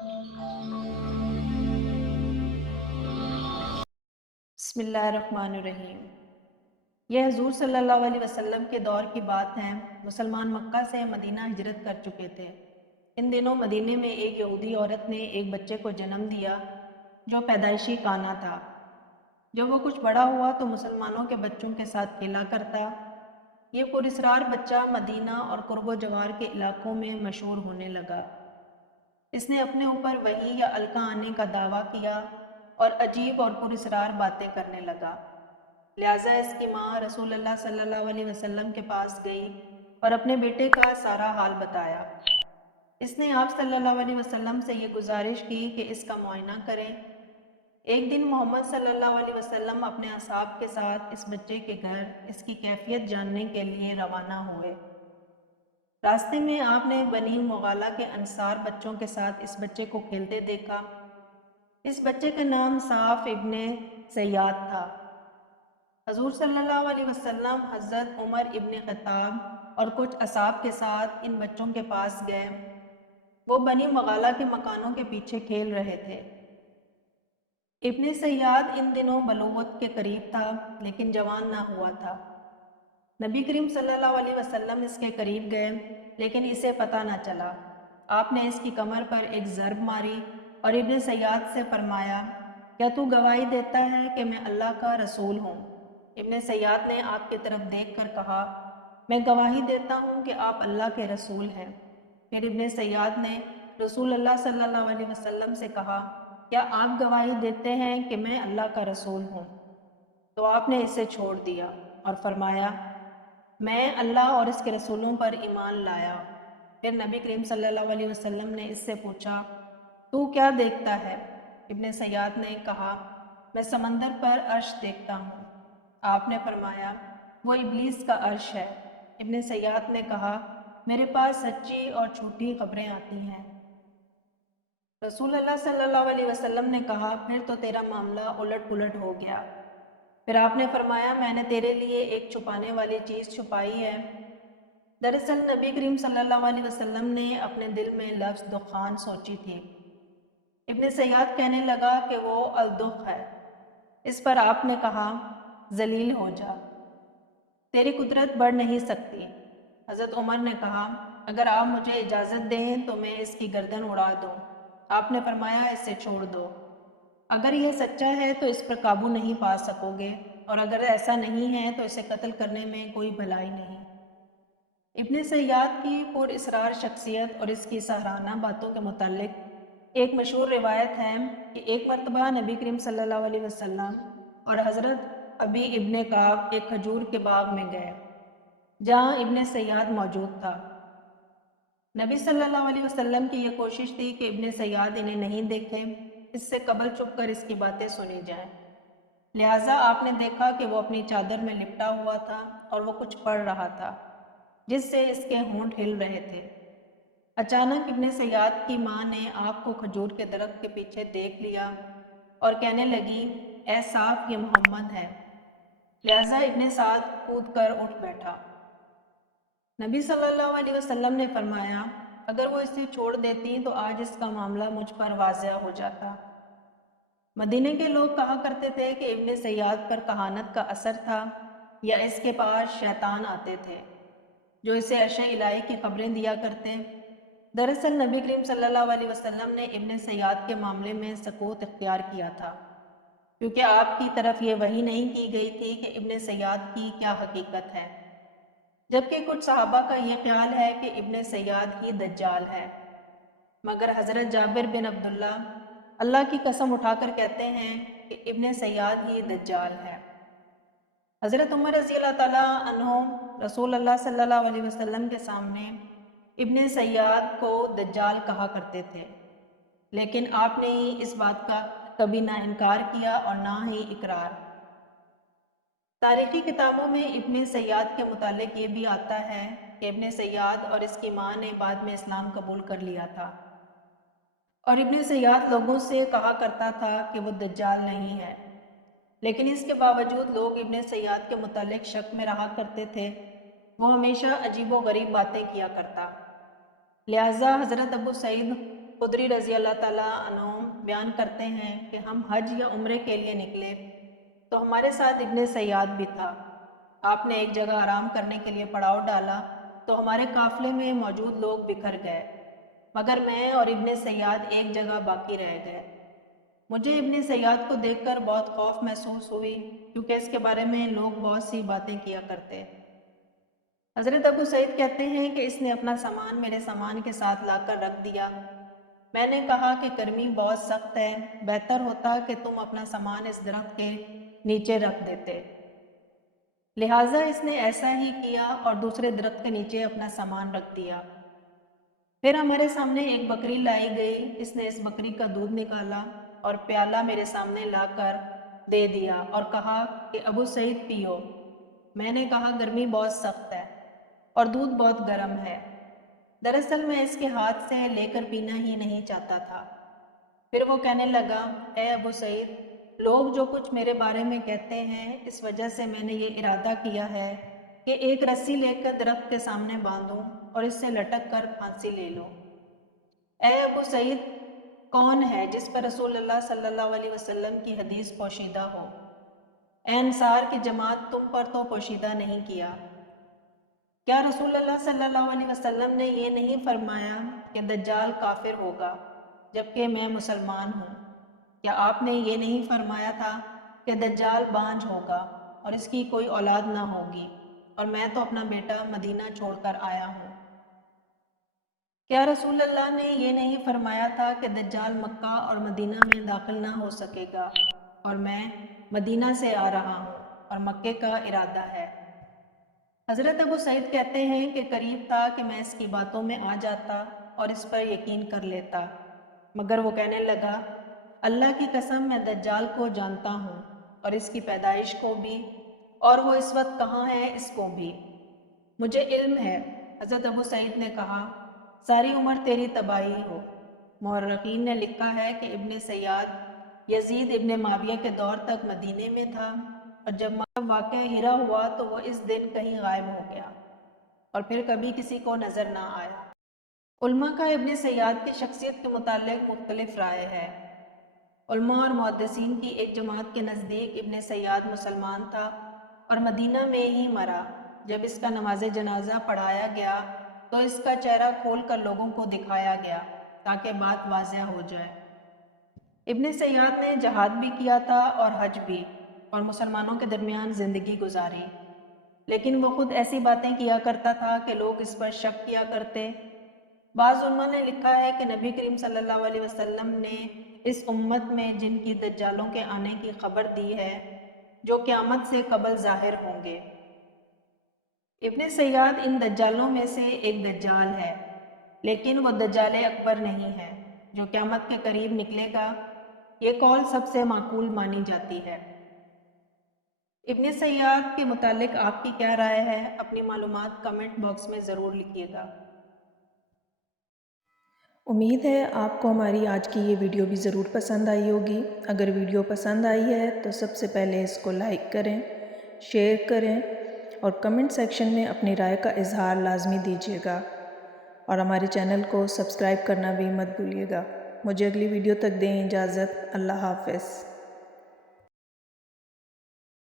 بسم اللہ الرحمن الرحیم۔ یہ حضور صلی اللہ علیہ وسلم کے دور کی بات ہے۔ مسلمان مکہ سے مدینہ ہجرت کر چکے تھے۔ ان دنوں مدینے میں ایک یہودی عورت نے ایک بچے کو جنم دیا جو پیدائشی کانا تھا۔ جب وہ کچھ بڑا ہوا تو مسلمانوں کے بچوں کے ساتھ کھیلا کرتا۔ یہ پراسرار بچہ مدینہ اور قرب و جوار کے علاقوں میں مشہور ہونے لگا۔ اس نے اپنے اوپر وحی یا القا آنے کا دعویٰ کیا اور عجیب اور پراسرار باتیں کرنے لگا۔ لہٰذا اس کی ماں رسول اللہ صلی اللہ علیہ وسلم کے پاس گئی اور اپنے بیٹے کا سارا حال بتایا۔ اس نے آپ صلی اللہ علیہ وسلم سے یہ گزارش کی کہ اس کا معائنہ کریں۔ ایک دن محمد صلی اللہ علیہ وسلم اپنے اصحاب کے ساتھ اس بچے کے گھر اس کی کیفیت جاننے کے لیے روانہ ہوئے۔ راستے میں آپ نے بنی مغالہ کے انصار بچوں کے ساتھ اس بچے کو کھیلتے دیکھا۔ اس بچے کا نام صاف ابن سیاد تھا۔ حضور صلی اللہ علیہ وسلم حضرت عمر ابن خطاب اور کچھ اصحاب کے ساتھ ان بچوں کے پاس گئے۔ وہ بنی مغالہ کے مکانوں کے پیچھے کھیل رہے تھے۔ ابن سیاد ان دنوں بلوغت کے قریب تھا لیکن جوان نہ ہوا تھا۔ نبی کریم صلی اللہ علیہ وسلم اس کے قریب گئے لیکن اسے پتہ نہ چلا۔ آپ نے اس کی کمر پر ایک ضرب ماری اور ابن سیاد سے فرمایا، کیا تو گواہی دیتا ہے کہ میں اللہ کا رسول ہوں؟ ابن سیاد نے آپ کی طرف دیکھ کر کہا، میں گواہی دیتا ہوں کہ آپ اللہ کے رسول ہیں۔ پھر ابن سیاد نے رسول اللہ صلی اللہ علیہ وسلم سے کہا، کیا آپ گواہی دیتے ہیں کہ میں اللہ کا رسول ہوں؟ تو آپ نے اسے چھوڑ دیا اور فرمایا، میں اللہ اور اس کے رسولوں پر ایمان لایا۔ پھر نبی کریم صلی اللہ علیہ وسلم نے اس سے پوچھا، تو کیا دیکھتا ہے؟ ابن سیاد نے کہا، میں سمندر پر عرش دیکھتا ہوں۔ آپ نے فرمایا، وہ ابلیس کا عرش ہے۔ ابن سیاد نے کہا، میرے پاس سچی اور جھوٹی خبریں آتی ہیں۔ رسول اللہ صلی اللہ علیہ وسلم نے کہا، پھر تو تیرا معاملہ الٹ پلٹ ہو گیا۔ پھر آپ نے فرمایا، میں نے تیرے لیے ایک چھپانے والی چیز چھپائی ہے۔ دراصل نبی کریم صلی اللہ علیہ وسلم نے اپنے دل میں لفظ دخان سوچی تھی۔ ابن سیاد کہنے لگا کہ وہ الدخ ہے۔ اس پر آپ نے کہا، ذلیل ہو جا، تیری قدرت بڑھ نہیں سکتی۔ حضرت عمر نے کہا، اگر آپ مجھے اجازت دیں تو میں اس کی گردن اڑا دوں۔ آپ نے فرمایا، اسے چھوڑ دو۔ اگر یہ سچا ہے تو اس پر قابو نہیں پا سکو گے، اور اگر ایسا نہیں ہے تو اسے قتل کرنے میں کوئی بھلائی نہیں۔ ابن سیاد کی پر اسرار شخصیت اور اس کی سحرانہ باتوں کے متعلق ایک مشہور روایت ہے کہ ایک مرتبہ نبی کریم صلی اللہ علیہ وسلم اور حضرت ابی ابن کعب ایک کھجور کے باغ میں گئے جہاں ابن سیاد موجود تھا۔ نبی صلی اللہ علیہ وسلم کی یہ کوشش تھی کہ ابن سیاد انہیں نہیں دیکھے، اس سے قبل چھپ کر اس کی باتیں سنی جائیں۔ لہٰذا آپ نے دیکھا کہ وہ اپنی چادر میں لپٹا ہوا تھا اور وہ کچھ پڑھ رہا تھا جس سے اس کے ہونٹ ہل رہے تھے۔ اچانک ابن سیاد کی ماں نے آپ کو کھجور کے درخت کے پیچھے دیکھ لیا اور کہنے لگی، اے صاف، یہ محمد ہے۔ لہٰذا ابن سعد کود کر اٹھ بیٹھا۔ نبی صلی اللہ علیہ وسلم نے فرمایا، اگر وہ اسے چھوڑ دیتی تو آج اس کا معاملہ مجھ پر واضح ہو جاتا۔ مدینے کے لوگ کہا کرتے تھے کہ ابن سیاد پر کہانت کا اثر تھا یا اس کے پاس شیطان آتے تھے جو اسے عرش الہی کی خبریں دیا کرتے۔ دراصل نبی کریم صلی اللہ علیہ وسلم نے ابن سیاد کے معاملے میں سکوت اختیار کیا تھا کیونکہ آپ کی طرف یہ وحی نہیں کی گئی تھی کہ ابن سیاد کی کیا حقیقت ہے، جبکہ کچھ صحابہ کا یہ خیال ہے کہ ابن سیاد ہی دجال ہے، مگر حضرت جابر بن عبداللہ اللہ کی قسم اٹھا کر کہتے ہیں کہ ابن سیاد ہی دجال ہے۔ حضرت عمر رضی اللہ تعالیٰ عنہ رسول اللہ صلی اللہ علیہ وسلم کے سامنے ابن سیاد کو دجال کہا کرتے تھے، لیکن آپ نے اس بات کا کبھی نہ انکار کیا اور نہ ہی اقرار۔ تاریخی کتابوں میں ابن سیاد کے متعلق یہ بھی آتا ہے کہ ابن سیاد اور اس کی ماں نے بعد میں اسلام قبول کر لیا تھا، اور ابن سیاد لوگوں سے کہا کرتا تھا کہ وہ دجال نہیں ہے، لیکن اس کے باوجود لوگ ابن سیاد کے متعلق شک میں رہا کرتے تھے۔ وہ ہمیشہ عجیب و غریب باتیں کیا کرتا۔ لہٰذا حضرت ابو سعید خدری رضی اللہ تعالیٰ عنہ بیان کرتے ہیں کہ ہم حج یا عمرے کے لیے نکلے تو ہمارے ساتھ ابن سیاد بھی تھا۔ آپ نے ایک جگہ آرام کرنے کے لیے پڑاؤ ڈالا تو ہمارے قافلے میں موجود لوگ بکھر گئے، مگر میں اور ابن سیاد ایک جگہ باقی رہ گئے۔ مجھے ابن سیاد کو دیکھ کر بہت خوف محسوس ہوئی، کیونکہ اس کے بارے میں لوگ بہت سی باتیں کیا کرتے۔ حضرت ابو سعید کہتے ہیں کہ اس نے اپنا سامان میرے سامان کے ساتھ لا کر رکھ دیا۔ میں نے کہا کہ گرمی بہت سخت ہے، بہتر ہوتا کہ تم اپنا سامان اس درخت کے نیچے رکھ دیتے۔ لہٰذا اس نے ایسا ہی کیا اور دوسرے درخت کے نیچے اپنا سامان رکھ دیا۔ پھر ہمارے سامنے ایک بکری لائی گئی، اس نے اس بکری کا دودھ نکالا اور پیالہ میرے سامنے لا کر دے دیا اور کہا کہ ابو سعید پیو۔ میں نے کہا گرمی بہت سخت ہے اور دودھ بہت گرم ہے۔ دراصل میں اس کے ہاتھ سے لے کر پینا ہی نہیں چاہتا تھا۔ پھر وہ کہنے لگا، اے ابو سعید، لوگ جو کچھ میرے بارے میں کہتے ہیں، اس وجہ سے میں نے یہ ارادہ کیا ہے کہ ایک رسی لے کر درخت کے سامنے باندھوں اور اس سے لٹک کر پھانسی لے لوں۔ اے ابو سعید، کون ہے جس پر رسول اللہ صلی اللہ علیہ وسلم کی حدیث پوشیدہ ہو؟ اے انصار کی جماعت، تم پر تو پوشیدہ نہیں کیا۔ کیا رسول اللہ صلی اللہ علیہ وسلم نے یہ نہیں فرمایا کہ دجال کافر ہوگا جبکہ میں مسلمان ہوں؟ کیا آپ نے یہ نہیں فرمایا تھا کہ دجال بانجھ ہوگا اور اس کی کوئی اولاد نہ ہوگی اور میں تو اپنا بیٹا مدینہ چھوڑ کر آیا ہوں؟ کیا رسول اللہ نے یہ نہیں فرمایا تھا کہ دجال مکہ اور مدینہ میں داخل نہ ہو سکے گا اور میں مدینہ سے آ رہا ہوں اور مکے کا ارادہ ہے؟ حضرت ابو سعید کہتے ہیں کہ قریب تھا کہ میں اس کی باتوں میں آ جاتا اور اس پر یقین کر لیتا، مگر وہ کہنے لگا، اللہ کی قسم میں دجال کو جانتا ہوں اور اس کی پیدائش کو بھی، اور وہ اس وقت کہاں ہے اس کو بھی مجھے علم ہے۔ حضرت ابو سعید نے کہا، ساری عمر تیری تباہی ہو۔ مورخین نے لکھا ہے کہ ابن سیاد یزید ابن معاویہ کے دور تک مدینے میں تھا، اور جب واقعہ ہیرا ہوا تو وہ اس دن کہیں غائب ہو گیا اور پھر کبھی کسی کو نظر نہ آیا۔ علماء کا ابن سیاد کی شخصیت کے متعلق مختلف رائے ہے۔ علماء اور محدثین کی ایک جماعت کے نزدیک ابن سیاد مسلمان تھا اور مدینہ میں ہی مرا۔ جب اس کا نماز جنازہ پڑھایا گیا تو اس کا چہرہ کھول کر لوگوں کو دکھایا گیا تاکہ بات واضح ہو جائے۔ ابن سیاد نے جہاد بھی کیا تھا اور حج بھی، اور مسلمانوں کے درمیان زندگی گزاری، لیکن وہ خود ایسی باتیں کیا کرتا تھا کہ لوگ اس پر شک کیا کرتے۔ بعض علماء نے لکھا ہے کہ نبی کریم صلی اللہ علیہ وسلم نے اس امت میں جن کی دجالوں کے آنے کی خبر دی ہے جو قیامت سے قبل ظاہر ہوں گے۔ ابن سیاد ان دجالوں میں سے ایک دجال ہے، لیکن وہ دجال اکبر نہیں ہے جو قیامت کے قریب نکلے گا۔ یہ قول سب سے معقول مانی جاتی ہے۔ ابن سیاد کے متعلق آپ کی کیا رائے ہے؟ اپنی معلومات کمنٹ باکس میں ضرور لکھیے گا۔ امید ہے آپ کو ہماری آج کی یہ ویڈیو بھی ضرور پسند آئی ہوگی۔ اگر ویڈیو پسند آئی ہے تو سب سے پہلے اس کو لائک کریں، شیئر کریں اور کمنٹ سیکشن میں اپنی رائے کا اظہار لازمی دیجیے گا، اور ہمارے چینل کو سبسکرائب کرنا بھی مت بھولیے گا۔ مجھے اگلی ویڈیو تک دیں اجازت۔ اللہ حافظ۔